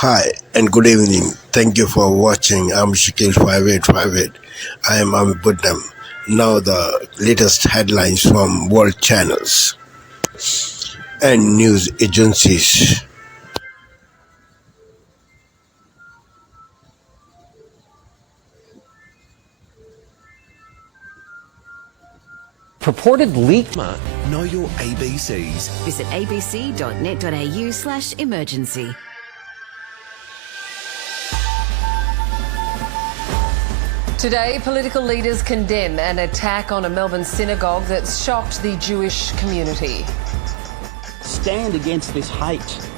Hi and good evening. Thank you for watching. I'm Shakil 5858. I am Buddham. Now the latest headlines from world channels and news agencies. Purported leak. Know your ABCs. Visit abc.net.au/emergency. Today, political leaders condemn an attack on a Melbourne synagogue that's shocked the Jewish community. Stand against this hate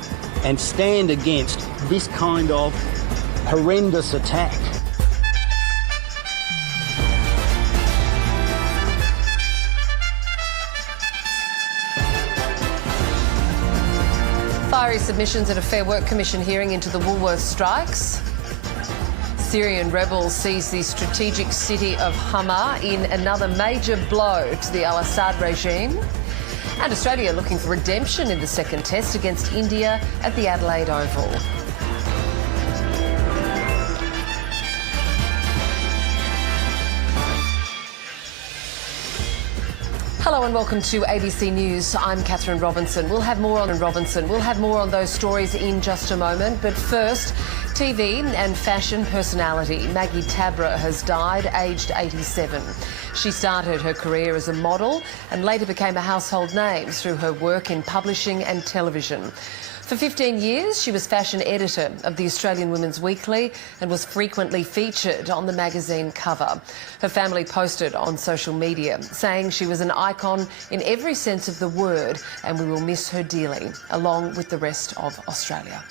and stand against this kind of horrendous attack. Fiery submissions at a Fair Work Commission hearing into the Woolworths strikes. Syrian rebels seize the strategic city of Hama in another major blow to the al-Assad regime. And Australia looking for redemption in the second test against India at the Adelaide Oval. Hello and welcome to ABC News. I'm Catherine Robinson. We'll have more on those stories in just a moment. But first, TV and fashion personality Maggie Tabra has died, aged 87. She started her career as a model and later became a household name through her work in publishing and television. For 15 years, she was fashion editor of the Australian Women's Weekly and was frequently featured on the magazine cover. Her family posted on social media saying she was an icon in every sense of the word and we will miss her dearly, along with the rest of Australia.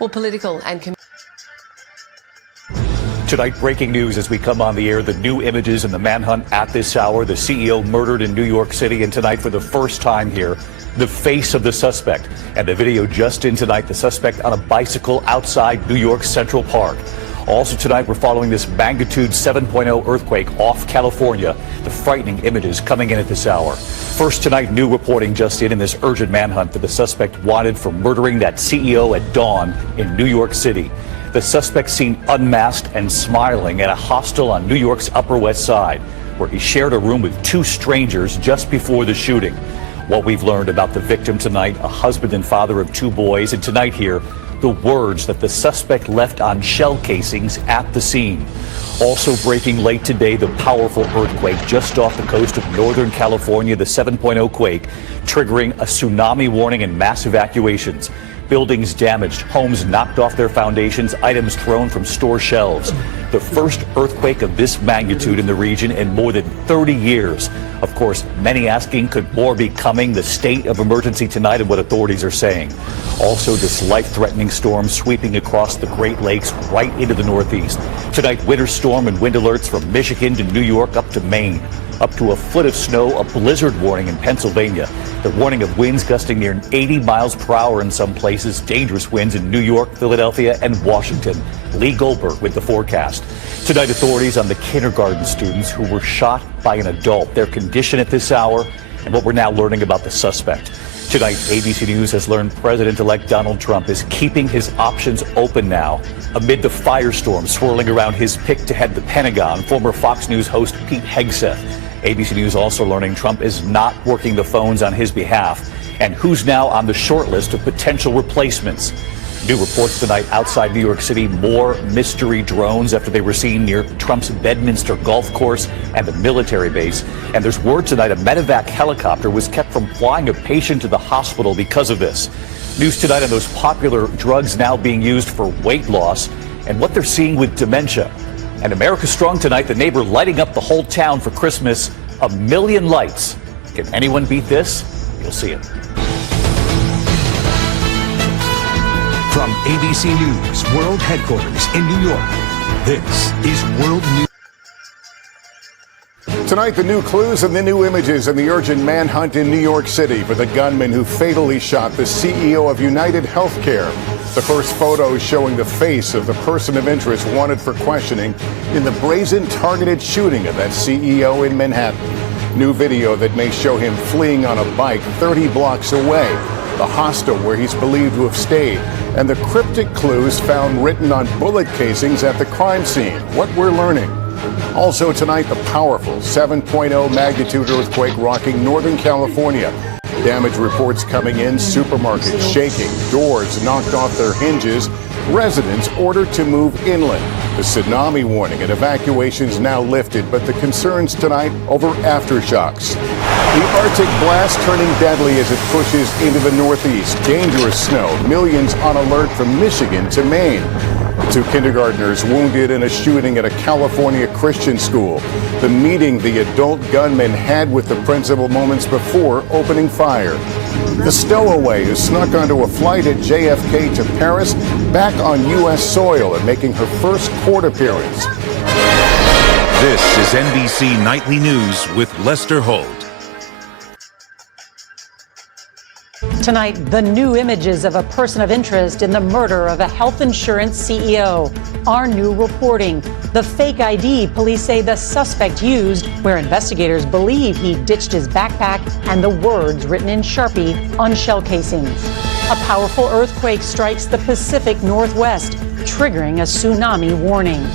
Well, political and Tonight, breaking news as we come on the air, the new images in the manhunt at this hour, the CEO murdered in New York City, and tonight for the first time here, the face of the suspect. And the video just in tonight, the suspect on a bicycle outside New York Central Park. Also tonight, we're following this magnitude 7.0 earthquake off California. The frightening images coming in at this hour. First tonight, new reporting just in this urgent manhunt for the suspect wanted for murdering that CEO at dawn in New York City. The suspect seen unmasked and smiling at a hostel on New York's Upper West Side, where he shared a room with two strangers just before the shooting. What we've learned about the victim tonight, a husband and father of two boys, and tonight here, the words that the suspect left on shell casings at the scene. Also breaking late today, the powerful earthquake just off the coast of Northern California, the 7.0 quake, triggering a tsunami warning and mass evacuations. Buildings damaged, homes knocked off their foundations, items thrown from store shelves. The first earthquake of this magnitude in the region in more than 30 years. Of course, many asking, could more be coming? The state of emergency tonight and what authorities are saying. Also, this life-threatening storm sweeping across the Great Lakes right into the Northeast. Tonight, winter storm and wind alerts from Michigan to New York up to Maine. Up to a foot of snow, a blizzard warning in Pennsylvania. The warning of winds gusting near 80 miles per hour in some places. Dangerous winds in New York, Philadelphia, and Washington. Lee Goldberg with the forecast. Tonight, authorities on the kindergarten students who were shot by an adult. Their condition at this hour and what we're now learning about the suspect. Tonight, ABC News has learned President-elect Donald Trump is keeping his options open now amid the firestorm swirling around his pick to head the Pentagon. Former Fox News host Pete Hegseth. ABC News also learning Trump is not working the phones on his behalf and who's now on the short list of potential replacements. New reports tonight outside New York City, more mystery drones after they were seen near Trump's Bedminster golf course and the military base. And there's word tonight a medevac helicopter was kept from flying a patient to the hospital because of this. News tonight on those popular drugs now being used for weight loss and what they're seeing with dementia. And America Strong tonight, the neighbor lighting up the whole town for Christmas, 1 million lights. Can anyone beat this? You'll see it. From ABC News World Headquarters in New York, this is World News. Tonight, the new clues and the new images in the urgent manhunt in New York City for the gunman who fatally shot the CEO of United Healthcare. The first photos showing the face of the person of interest wanted for questioning in the brazen targeted shooting of that CEO in Manhattan. New video that may show him fleeing on a bike 30 blocks away. the hostel where he's believed to have stayed, and the cryptic clues found written on bullet casings at the crime scene. What we're learning. Also tonight, the powerful 7.0 magnitude earthquake rocking Northern California. Damage reports coming in, supermarkets shaking, doors knocked off their hinges, residents ordered to move inland. The tsunami warning and evacuations now lifted, but the concerns tonight over aftershocks. The Arctic blast turning deadly as it pushes into the Northeast. Dangerous snow, millions on alert from Michigan to Maine. Two kindergartners wounded in a shooting at a California Christian school. The meeting the adult gunman had with the principal moments before opening fire. The stowaway who snuck onto a flight at JFK to Paris, back on U.S. soil and making her first court appearance. This is NBC Nightly News with Lester Holt. Tonight, the new images of a person of interest in the murder of a health insurance CEO. Our new reporting. The fake ID police say the suspect used, where investigators believe he ditched his backpack, and the words written in Sharpie on shell casings. A powerful earthquake strikes the Pacific Northwest, triggering a tsunami warning.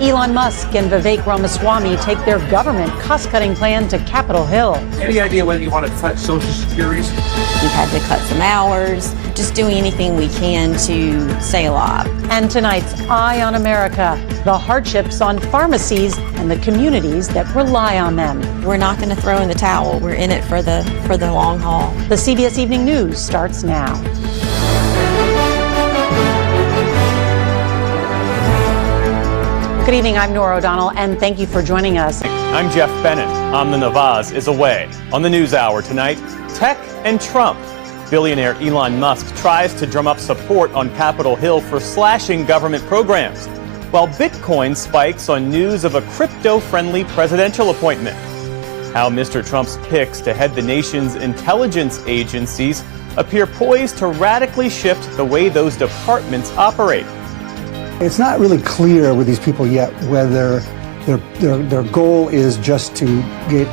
Elon Musk and Vivek Ramaswamy take their government cost-cutting plan to Capitol Hill. Any idea when you want to cut Social Security? We've had to cut some hours, just doing anything we can to stay alive. And tonight's Eye on America, the hardships on pharmacies and the communities that rely on them. We're not going to throw in the towel. We're in it for the long haul. The CBS Evening News starts now. Good evening, I'm Nora O'Donnell, and thank you for joining us. I'm Jeff Bennett. Amna Nawaz is away. On the NewsHour tonight, tech and Trump. Billionaire Elon Musk tries to drum up support on Capitol Hill for slashing government programs, while Bitcoin spikes on news of a crypto-friendly presidential appointment. How Mr. Trump's picks to head the nation's intelligence agencies appear poised to radically shift the way those departments operate. It's not really clear with these people yet whether their goal is just to get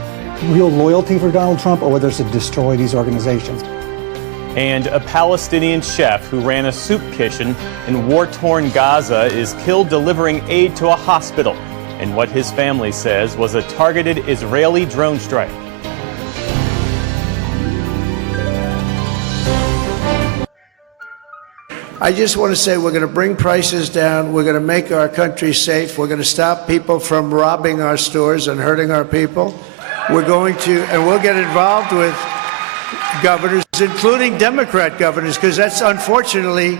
real loyalty for Donald Trump or whether it's to destroy these organizations. And a Palestinian chef who ran a soup kitchen in war-torn Gaza is killed delivering aid to a hospital in what his family says was a targeted Israeli drone strike. I just want to say we're going to bring prices down. We're going to make our country safe. We're going to stop people from robbing our stores and hurting our people. We're going to, and we'll get involved with governors, including Democrat governors, because that's unfortunately,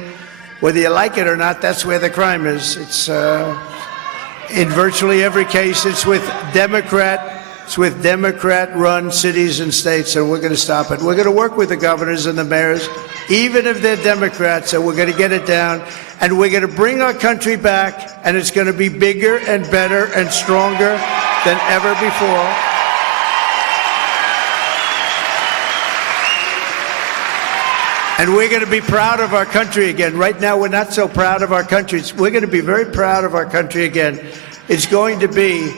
whether you like it or not, that's where the crime is. It's in virtually every case, it's with Democrat-run cities and states, and we're going to stop it. We're going to work with the governors and the mayors, even if they're Democrats, and we're going to get it down, and we're going to bring our country back, and it's going to be bigger and better and stronger than ever before. And we're going to be proud of our country again. Right now, we're not so proud of our country. We're going to be very proud of our country again. It's going to be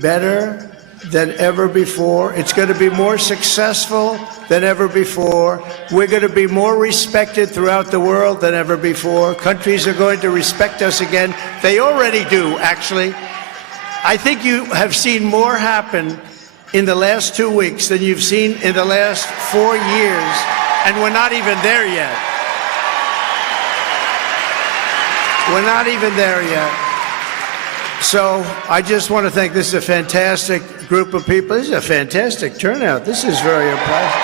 better than ever before. It's going to be more successful than ever before. We're going to be more respected throughout the world than ever before. Countries are going to respect us again. They already do, actually. I think you have seen more happen in the last 2 weeks than you've seen in the last 4 years, and we're not even there yet. We're not even there yet. So I just want to thank, this is a fantastic group of people. This is a fantastic turnout. This is very impressive.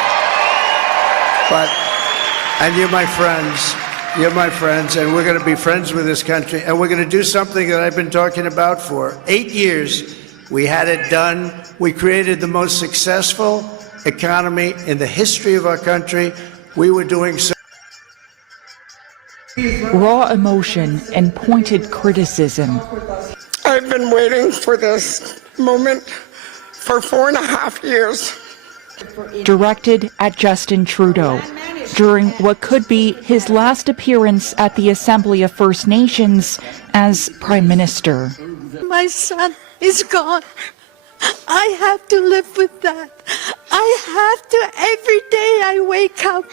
And you're my friends. You're my friends, and we're going to be friends with this country. And we're going to do something that I've been talking about for 8 years. We had it done. We created the most successful economy in the history of our country. We were doing so. Raw emotion and pointed criticism. I've been waiting for this moment for 4.5 years. Directed at Justin Trudeau during what could be his last appearance at the Assembly of First Nations as Prime Minister. My son is gone. I have to live with that. I have to, every day I wake up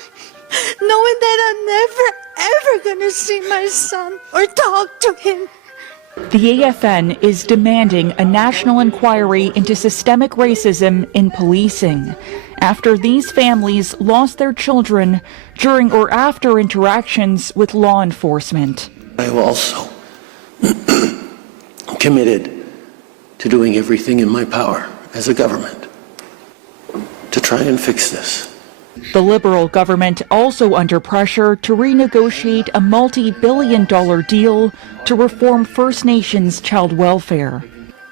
knowing that I'm never, ever going to see my son or talk to him. The AFN is demanding a national inquiry into systemic racism in policing after these families lost their children during or after interactions with law enforcement. I am also committed to doing everything in my power as a government to try and fix this. The Liberal government also under pressure to renegotiate a multi-billion-dollar deal to reform First Nations child welfare.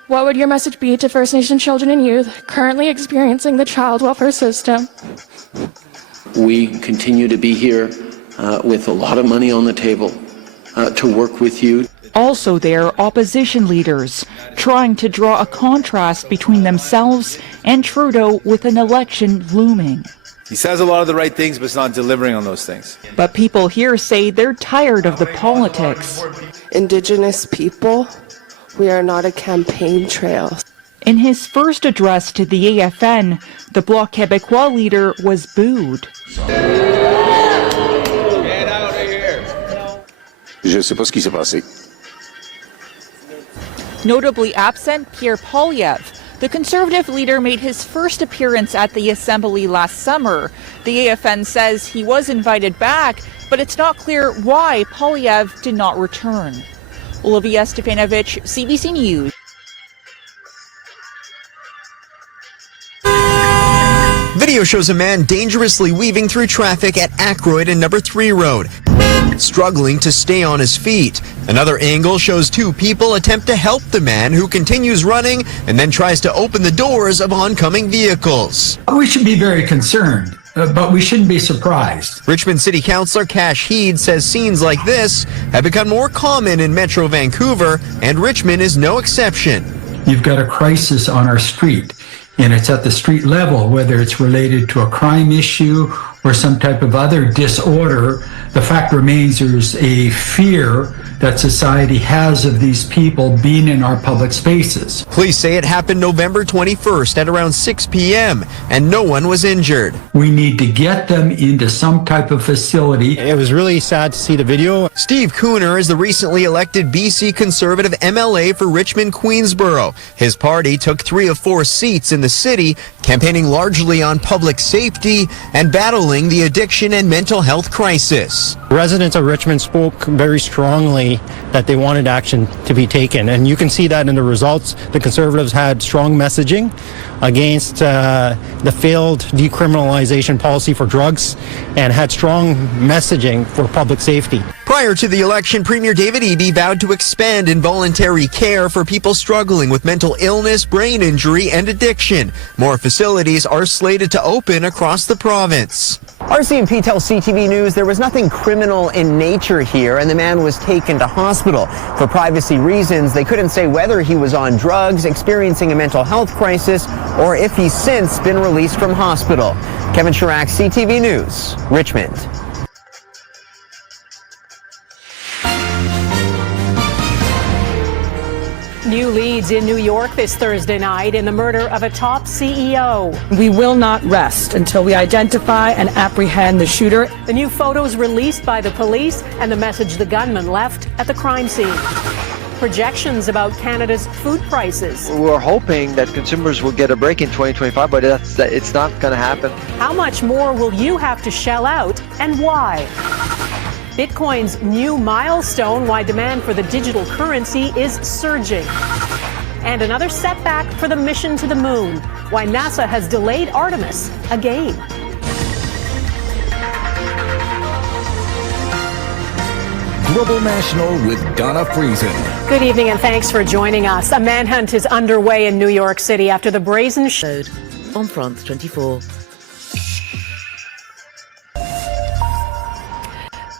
What would your message be to First Nation children and youth currently experiencing the child welfare system? We continue to be here with a lot of money on the table to work with you. Also there, opposition leaders trying to draw a contrast between themselves and Trudeau with an election looming. He says a lot of the right things, but he's not delivering on those things. But people here say they're tired of the politics. Indigenous people, we are not a campaign trail. In his first address to the AFN, the Bloc Québécois leader was booed. Get out of here. Je sais pas ce qui s'est passé. Notably absent, Pierre Poilievre. The Conservative leader made his first appearance at the Assembly last summer. The AFN says he was invited back, but it's not clear why Poilievre did not return. Olivia Stefanovic, CBC News. Video shows a man dangerously weaving through traffic at Ackroyd and Number 3 Road, struggling to stay on his feet. Another angle shows two people attempt to help the man who continues running and then tries to open the doors of oncoming vehicles. We should be very concerned, but we shouldn't be surprised. Richmond City Councillor Cash Heed says scenes like this have become more common in Metro Vancouver, and Richmond is no exception. You've got a crisis on our street, and it's at the street level, whether it's related to a crime issue or some type of other disorder. The fact remains there's a fear that society has of these people being in our public spaces. Police say it happened November 21st at around 6 p.m. and no one was injured. We need to get them into some type of facility. It was really sad to see the video. Steve Cooner is the recently elected BC Conservative MLA for Richmond Queensborough. His party took 3 of 4 seats in the city, campaigning largely on public safety and battling the addiction and mental health crisis. Residents of Richmond spoke very strongly that they wanted action to be taken, and you can see that in the results. The Conservatives had strong messaging against the failed decriminalization policy for drugs and had strong messaging for public safety. Prior to the election, Premier David Eby vowed to expand involuntary care for people struggling with mental illness, brain injury, and addiction. More facilities are slated to open across the province. RCMP tells CTV News there was nothing criminal in nature here, and the man was taken to hospital. For privacy reasons, they couldn't say whether he was on drugs, experiencing a mental health crisis, or if he's since been released from hospital. Kevin Chirac, CTV News, Richmond. New leads in New York this Thursday night in the murder of a top CEO. We will not rest until we identify and apprehend the shooter. The new photos released by the police and the message the gunman left at the crime scene. Projections about Canada's food prices. We're hoping that consumers will get a break in 2025, but it's not going to happen. How much more will you have to shell out, and why? Bitcoin's new milestone, why demand for the digital currency is surging. And another setback for the mission to the moon, why NASA has delayed Artemis again. Global National with Donna Friesen. Good evening and thanks for joining us. A manhunt is underway in New York City after the brazen on France 24.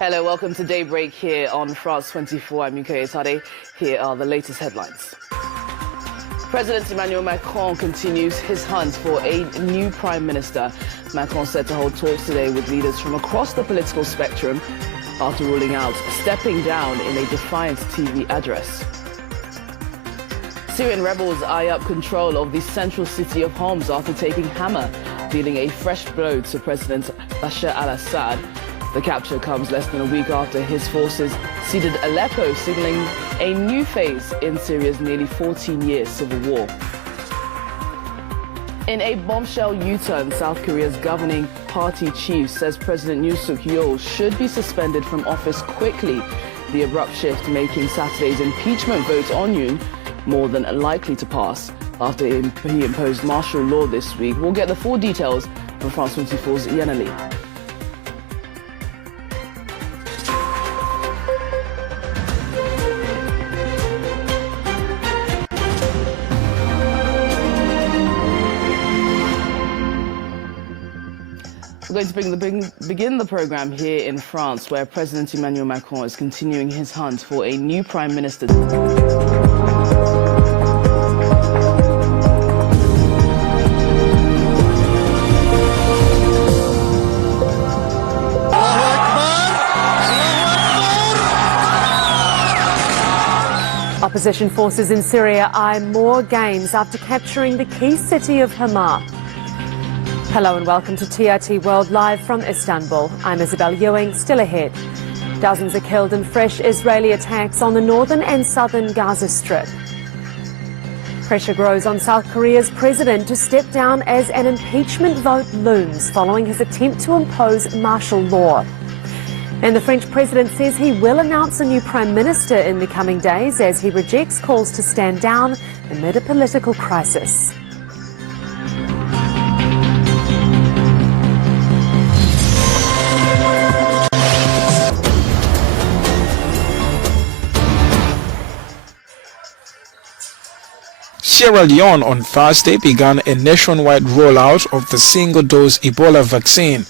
Hello, welcome to Daybreak here on France 24. I'm Yuka Etade. Here are the latest headlines. President Emmanuel Macron continues his hunt for a new prime minister. Macron said to hold talks today with leaders from across the political spectrum after ruling out stepping down in a defiant TV address. Syrian rebels eye up control of the central city of Homs after taking Hama. dealing a fresh blow to President Bashar al-Assad. The capture comes less than a week after his forces ceded Aleppo, signaling a new phase in Syria's nearly 14-year civil war. In a bombshell U-turn, South Korea's governing party chief says President Yoon Suk-yeol should be suspended from office quickly. The abrupt shift making Saturday's impeachment vote on Yoon more than likely to pass after he imposed martial law this week. We'll get the full details from France 24's Yana Lee. We're going to begin the program here in France, where President Emmanuel Macron is continuing his hunt for a new prime minister. Opposition forces in Syria eye more gains after capturing the key city of Hama. Hello and welcome to TRT World Live from Istanbul. I'm Isabel Ewing. Still ahead. Dozens are killed in fresh Israeli attacks on the northern and southern Gaza Strip. Pressure grows on South Korea's president to step down as an impeachment vote looms following his attempt to impose martial law. And the French president says he will announce a new prime minister in the coming days as he rejects calls to stand down amid a political crisis. Sierra Leone on Thursday began a nationwide rollout of the single-dose Ebola vaccine.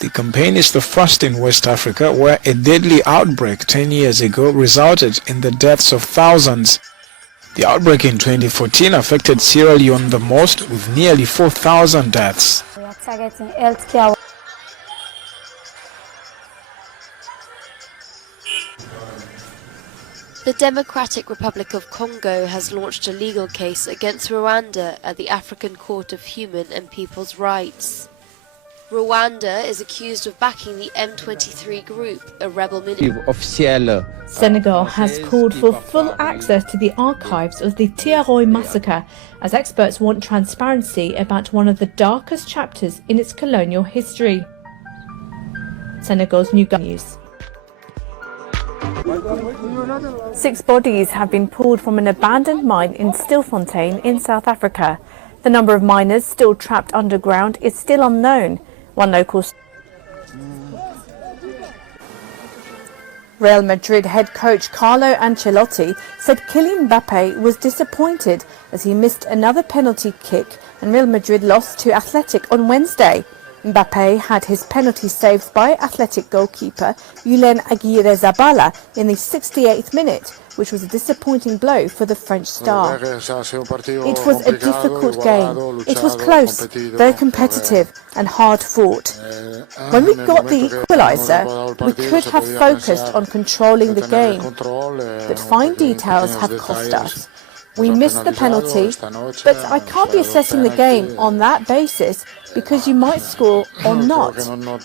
The campaign is the first in West Africa where a deadly outbreak 10 years ago resulted in the deaths of thousands. The outbreak in 2014 affected Sierra Leone the most, with nearly 4,000 deaths. The Democratic Republic of Congo has launched a legal case against Rwanda at the African Court of Human and People's Rights. Rwanda is accused of backing the M23 group, a rebel military. Senegal has called for full access to the archives of the Tiaroy massacre, as experts want transparency about one of the darkest chapters in its colonial history. Senegal's new news. 6 bodies have been pulled from an abandoned mine in Stilfontein in South Africa. The number of miners still trapped underground is still unknown. One local Real Madrid head coach Carlo Ancelotti said Kylian Mbappe was disappointed as he missed another penalty kick and Real Madrid lost to Athletic on Wednesday. Mbappe had his penalty saved by Athletic goalkeeper Julen Aguirre-Zabala in the 68th minute, which was a disappointing blow for the French star. It was a difficult game. It was close, very competitive and hard fought. When we got the equaliser, we could have focused on controlling the game, but fine details have cost us. We missed the penalty, but I can't be assessing the game on that basis because you might score or not. Kylian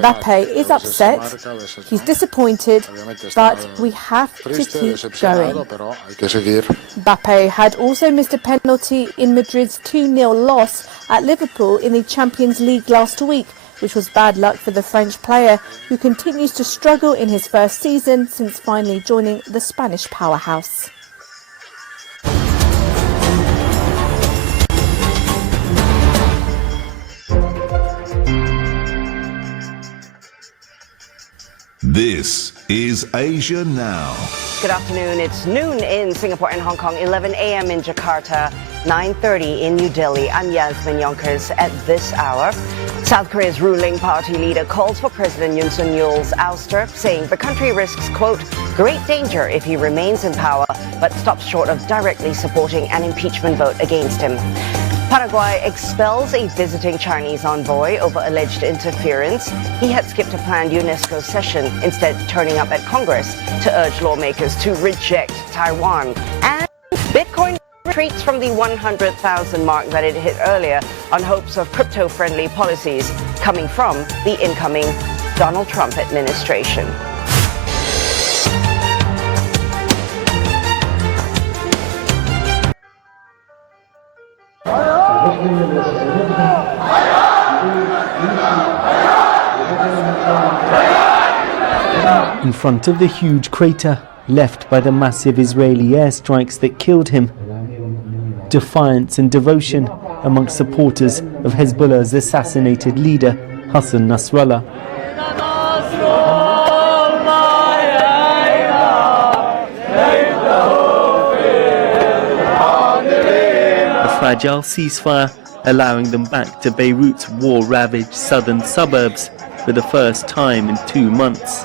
Mbappe is upset, he's disappointed, but we have to keep going. Mbappe had also missed a penalty in Madrid's 2-0 loss at Liverpool in the Champions League last week, which was bad luck for the French player, who continues to struggle in his first season since finally joining the Spanish powerhouse. This is Asia Now. Good afternoon. It's noon in Singapore and Hong Kong, 11 a.m. in Jakarta, 9:30 in New Delhi. I'm Yasmin Yonkers. At this hour, South Korea's ruling party leader calls for President Yoon Suk-yeol's ouster, saying the country risks, quote, great danger if he remains in power, but stops short of directly supporting an impeachment vote against him. Paraguay expels a visiting Chinese envoy over alleged interference. He had skipped a planned UNESCO session, instead turning up at Congress to urge lawmakers to reject Taiwan. And Bitcoin Retreats from the 100,000 mark that it hit earlier on hopes of crypto-friendly policies coming from the incoming Donald Trump administration. In front of the huge crater left by the massive Israeli airstrikes that killed him, defiance and devotion amongst supporters of Hezbollah's assassinated leader, Hassan Nasrallah. A fragile ceasefire allowing them back to Beirut's war-ravaged southern suburbs for the first time in 2 months.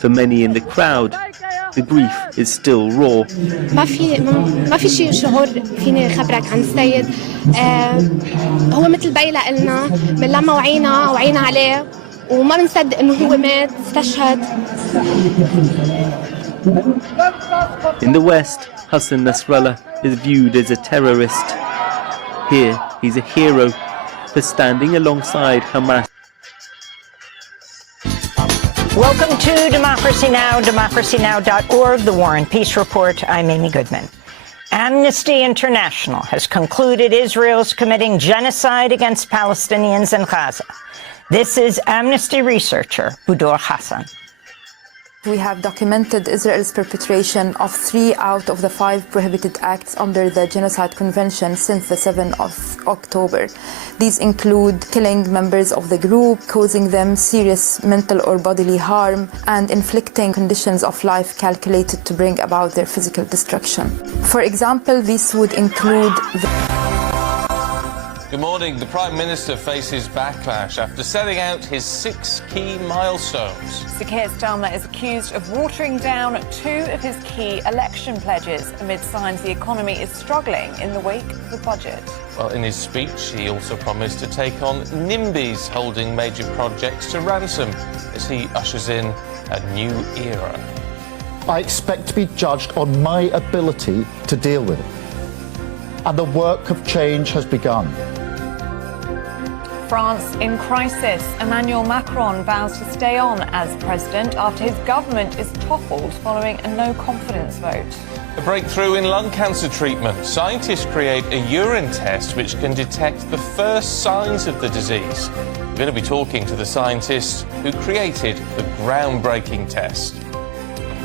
For many in the crowd, the grief is still raw. ما في شيء شعور فيني خبرك عن السيد. هو مثل بيلة إلنا من لما وعينا عليه وما بنصدق إنه هو مات استشهد. In the West, Hassan Nasrallah is viewed as a terrorist. Here, he's a hero for standing alongside Hamas. Welcome to Democracy Now!, democracynow.org, The War and Peace Report. I'm Amy Goodman. Amnesty International has concluded Israel's committing genocide against Palestinians in Gaza. This is Amnesty researcher Budur Hassan. We have documented Israel's perpetration of 3 out of the 5 prohibited acts under the Genocide Convention since the 7th of October. These include killing members of the group, causing them serious mental or bodily harm, and inflicting conditions of life calculated to bring about their physical destruction. For example, this would include Good morning. The Prime Minister faces backlash after setting out his 6 key milestones. Sir Keir Starmer is accused of watering down 2 of his key election pledges amid signs the economy is struggling in the wake of the budget. Well, in his speech, he also promised to take on NIMBYs holding major projects to ransom as he ushers in a new era. I expect to be judged on my ability to deal with it. And the work of change has begun. France in crisis. Emmanuel Macron vows to stay on as president after his government is toppled following a no-confidence vote. A breakthrough in lung cancer treatment. Scientists create a urine test which can detect the first signs of the disease. We're going to be talking to the scientists who created the groundbreaking test.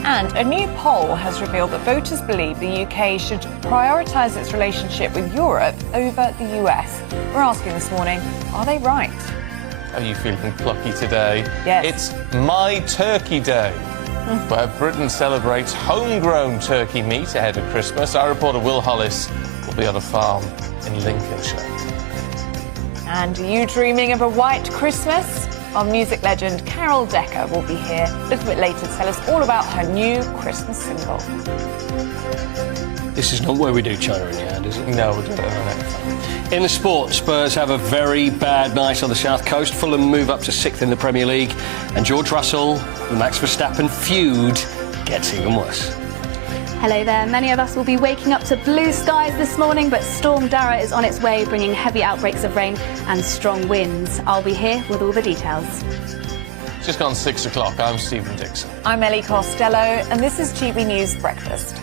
And a new poll has revealed that voters believe the UK should prioritise its relationship with Europe over the US. We're asking this morning, are they right? Are you feeling plucky today? Yes. It's My Turkey Day, where Britain celebrates homegrown turkey meat ahead of Christmas. Our reporter Will Hollis will be on a farm in Lincolnshire. And are you dreaming of a white Christmas? Our music legend Carol Decker will be here a little bit later to tell us all about her new Christmas single. This is not where we do China in the hand, is it? No, we don't know. In the sport, Spurs have a very bad night on the South Coast. Fulham move up to 6th in the Premier League. And George Russell, the Max Verstappen feud gets even worse. Hello there. Many of us will be waking up to blue skies this morning, but Storm Dara is on its way, bringing heavy outbreaks of rain and strong winds. I'll be here with all the details. Just gone 6 o'clock. I'm Stephen Dixon. I'm Ellie Costello, and this is GB News Breakfast.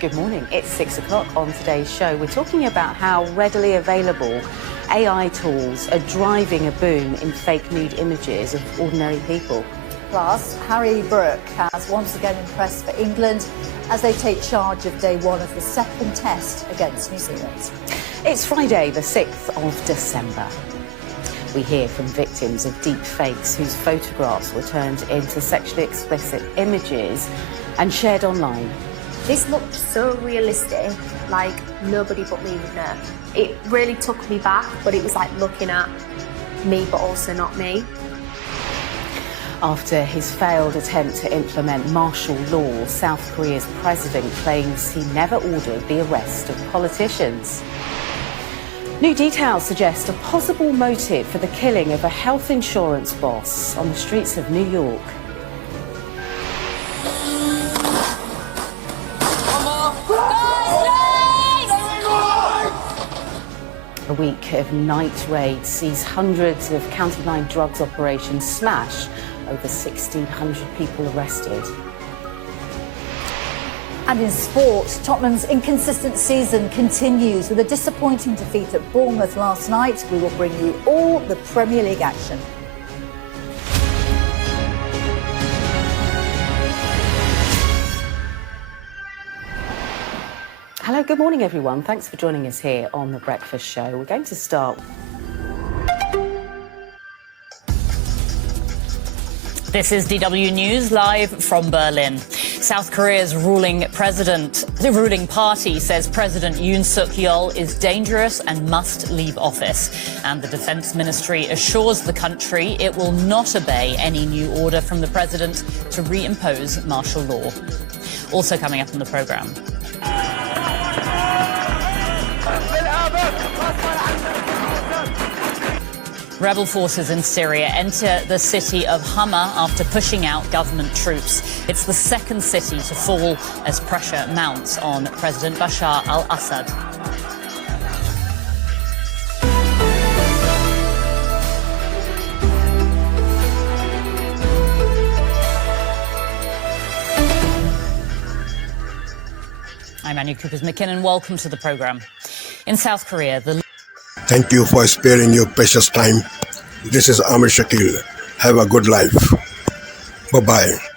Good morning. It's 6 o'clock on today's show. We're talking about how readily available AI tools are driving a boom in fake nude images of ordinary people. Plus, Harry Brooke has once again impressed for England as they take charge of day one of the second test against New Zealand. It's Friday, the 6th of December. We hear from victims of deep fakes whose photographs were turned into sexually explicit images and shared online. This looked so realistic, like nobody but me would know. It really took me back, but it was like looking at me, but also not me. After his failed attempt to implement martial law, South Korea's president claims he never ordered the arrest of politicians. New details suggest a possible motive for the killing of a health insurance boss on the streets of New York. A week of night raids sees hundreds of county line drugs operations smash, over 1,600 people arrested. And in sport, Tottenham's inconsistent season continues with a disappointing defeat at Bournemouth last night. We will bring you all the Premier League action. Hello, good morning everyone. Thanks for joining us here on The Breakfast Show. We're going to start. This is DW News live from Berlin. South Korea's ruling party says President Yoon Suk-yeol is dangerous and must leave office. And the Defense Ministry assures the country it will not obey any new order from the president to reimpose martial law. Also coming up on the programme. Rebel forces in Syria enter the city of Hama after pushing out government troops. It's the second city to fall as pressure mounts on President Bashar al-Assad. I'm Anya Coopers-McKinnon. Welcome to the programme. In South Korea, Thank you for sparing your precious time. This is Amir Shakil. Have a good life. Bye-bye.